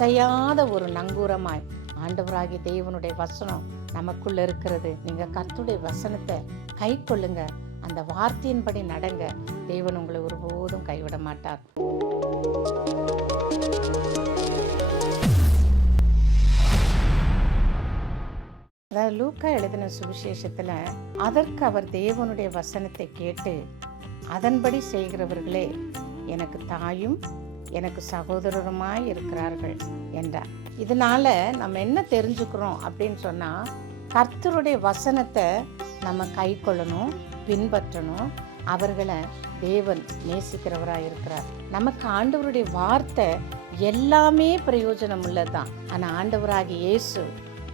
அசையாத ஒரு நங்கூரமாய் ஆண்டவராகிய தேவனுடைய வசனம் நமக்குள்ள இருக்கிறது. நீங்க கர்த்தருடைய வசனத்தை கை கொள்ளுங்க, அந்த வார்த்தையின்படி நடங்க. தேவன் உங்களை ஒருபோதும் கைவிட மாட்டார். அதாவது லூக்கா எழுதின சுவிசேஷத்துல, அதற்கு அவர் தேவனுடைய வசனத்தை கேட்டு அதன்படி செய்கிறவர்களே எனக்கு தாயும் எனக்கு சகோதரருமாய் இருக்கிறார்கள் என்றார். இதனால நம்ம என்ன தெரிஞ்சுக்கிறோம் அப்படின்னு சொன்னா, கர்த்தருடைய வசனத்தை நம்ம கை கொள்ளணும், பின்பற்றணும். அவர்களை தேவன் நேசிக்கிறவராக இருக்கிறார். நமக்கு ஆண்டவருடைய வார்த்தை எல்லாமே பிரயோஜனம் உள்ளதுதான். ஆனால் ஆண்டவராகிய இயேசு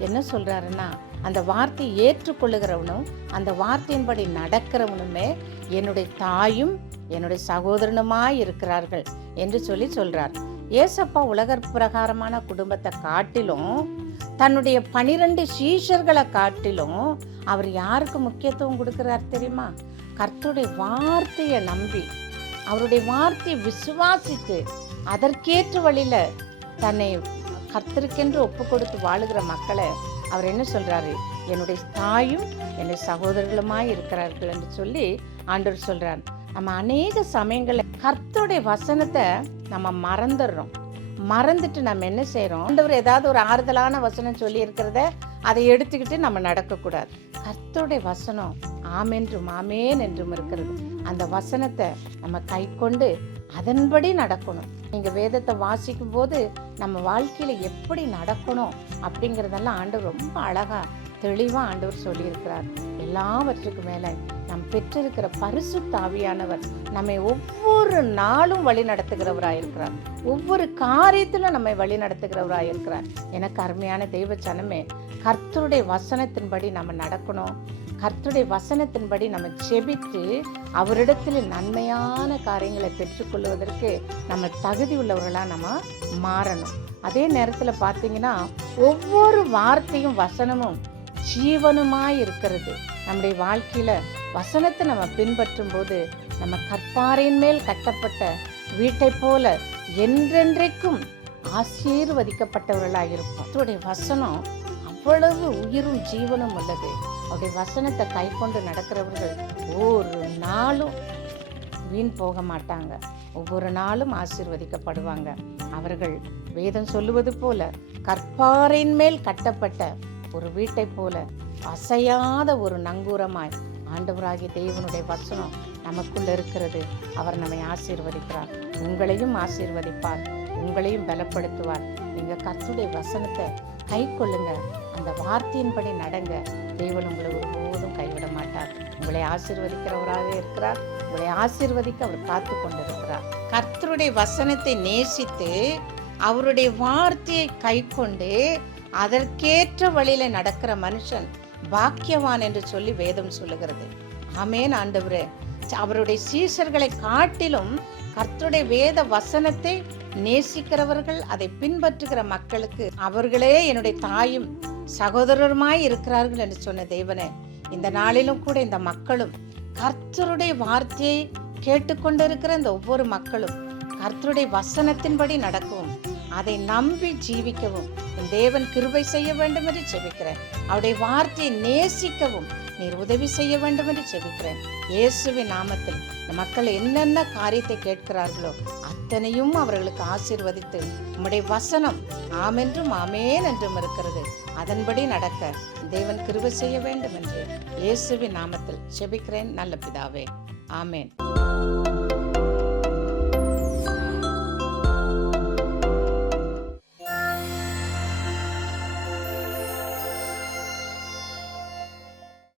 என்ன சொல்றாருன்னா, அந்த வார்த்தையை ஏற்றுக்கொள்ளுகிறவனும் அந்த வார்த்தையின்படி நடக்கிறவனுமே என்னுடைய தாயும் என்னுடைய சகோதரனுமாய் இருக்கிறார்கள் என்று சொல்றார். ஏசப்பா உலக பிரகாரமான குடும்பத்தை காட்டிலும், தன்னுடைய 12 சீஷர்களை காட்டிலும் அவர் யாருக்கு முக்கியத்துவம் கொடுக்கிறார் தெரியுமா? கர்த்தருடைய வார்த்தையை நம்பி, அவருடைய வார்த்தையை விசுவாசித்து, அதற்கேற்ற வழியில தன்னை கர்த்தருக்கென்று ஒப்பு கொடுத்து வாழுகிற மக்களை அவர் என்ன சொல்றாரு? என்னுடைய தாயும் என்னுடைய சகோதரர்களுமாய் இருக்கிறார்கள் என்று சொல்லி ஆண்டவர் சொல்றார். நம்ம அநேக சமயங்களில் கர்த்தருடைய வசனத்தை நம்ம மறந்துடுறோம். மறந்துட்டு நம்ம என்ன செய்யறோம்? ஆண்டவர் ஏதாவது ஒரு ஆறுதலான வசனம் சொல்லி இருக்கிறத அதை எடுத்துக்கிட்டு நம்ம நடக்கக்கூடாது. கர்த்தருடைய வசனம் ஆமென்றும் ஆமேன் என்றும் இருக்கிறது. அந்த வசனத்தை நம்ம கை கொண்டு அதன்படி நடக்கணும். நீங்க வேதத்தை வாசிக்கும் போது நம்ம வாழ்க்கையில எப்படி நடக்கணும் அப்படிங்கிறதெல்லாம் ஆண்டவர் ரொம்ப அழகா தெளிவா ஆண்டவர் சொல்லியிருக்கிறார். எல்லாவற்றுக்கும் மேல நாம் பெற்றிருக்கிற பரிசுத்த ஆவியானவர் நம்மை ஒவ்வொரு நாளும் வழி நடத்துகிறவராயிருக்கிறார். ஒவ்வொரு காரியத்திலும் நம்மை வழி நடத்துகிறவராயிருக்கிறார். எனக்கு அருமையான தெய்வ ஜனமே, கர்த்தருடைய வசனத்தின்படி நம்ம நடக்கணும். கர்த்தருடைய வசனத்தின்படி நம்ம செபித்து அவரிடத்தில் நன்மையான காரியங்களை பெற்றுக்கொள்வதற்கு நம்ம தகுதி உள்ளவர்களாக நம்ம மாறணும். அதே நேரத்தில் பார்த்தீங்கன்னா, ஒவ்வொரு வார்த்தையும் வசனமும் ஜீவனுமாய் இருக்கிறது. நம்முடைய வாழ்க்கையில வசனத்தை நம்ம பின்பற்றும் போது நம்ம கற்பாறையின் மேல் கட்டப்பட்ட வீட்டை போல என்றென்றைக்கும் ஆசீர்வதிக்கப்பட்டவர்களாக இருப்போம். அவருடைய வசனம் அவ்வளவு உயிரும் ஜீவனும் உள்ளது. அவருடைய வசனத்தை கை கொண்டு நடக்கிறவர்கள் ஒரு நாளும் வீண் போக மாட்டாங்க. ஒவ்வொரு நாளும் ஆசீர்வதிக்கப்படுவாங்க. அவர்கள் வேதம் சொல்லுவது போல கற்பாறையின் மேல் கட்டப்பட்ட ஒரு வீட்டை போல அசையாத ஒரு நங்கூரமாய் ஆண்டவராகிய தேவனுடைய வசனம் நமக்குள்ள இருக்கிறது. அவர் நம்மை ஆசீர்வதிக்கிறார். உங்களையும் ஆசீர்வதிப்பார், உங்களையும் பலப்படுத்துவார். நீங்க கர்த்தருடைய வசனத்தை கை கொள்ளுங்க, அந்த வார்த்தையின்படி நடங்க. தேவன் உங்களை ஒருபோதும் கைவிட மாட்டார். உங்களை ஆசீர்வதிக்கிறவராக இருக்கிறார். உங்களை ஆசீர்வதிக்க அவர் காத்து கொண்டிருக்கிறார். கர்த்தருடைய வசனத்தை நேசித்து அவருடைய வார்த்தையை கை கொண்டு அதற்கேற்ற வழியில நடக்கிற மனுஷன் பாக்கியவான் என்று சொல்லி வேதம் சொல்லுகிறது. ஆமென் ஆண்டவரே. அவருடைய சீஷர்களை காட்டிலும் கர்த்தருடைய வேத வசனத்தை நேசிக்கிறவர்கள், அதை பின்பற்றுகிற மக்களுக்கு அவர்களே என்னுடைய தாயும் சகோதரருமாய் இருக்கிறார்கள் என்று சொன்ன தேவனே, இந்த நாளிலும் கூட இந்த மக்களும் கர்த்தருடைய வார்த்தையை கேட்டுக்கொண்டிருக்கிற இந்த ஒவ்வொரு மக்களும் கர்த்தருடைய வசனத்தின்படி நடக்கவும், அதை நம்பி ஜீவிக்கவும் என் தேவன் கிருபை செய்ய வேண்டும் என்று செபிக்கிறேன். அவருடைய வார்த்தையை நேசிக்கவும் நீர் உதவி செய்ய வேண்டும் என்று செபிக்கிறேன். இயேசுவின் நாமத்தில் இந்த மக்கள் என்னென்ன காரியத்தை கேட்கிறார்களோ அத்தனையும் அவர்களுக்கு ஆசீர்வதித்து உம்முடைய வசனம் ஆமென்றும் ஆமேன் என்றும் இருக்கிறது. அதன்படி நடக்க தேவன் கிருபை செய்ய வேண்டும் என்று இயேசுவின் நாமத்தில் செபிக்கிறேன் நல்ல பிதாவே. ஆமேன்.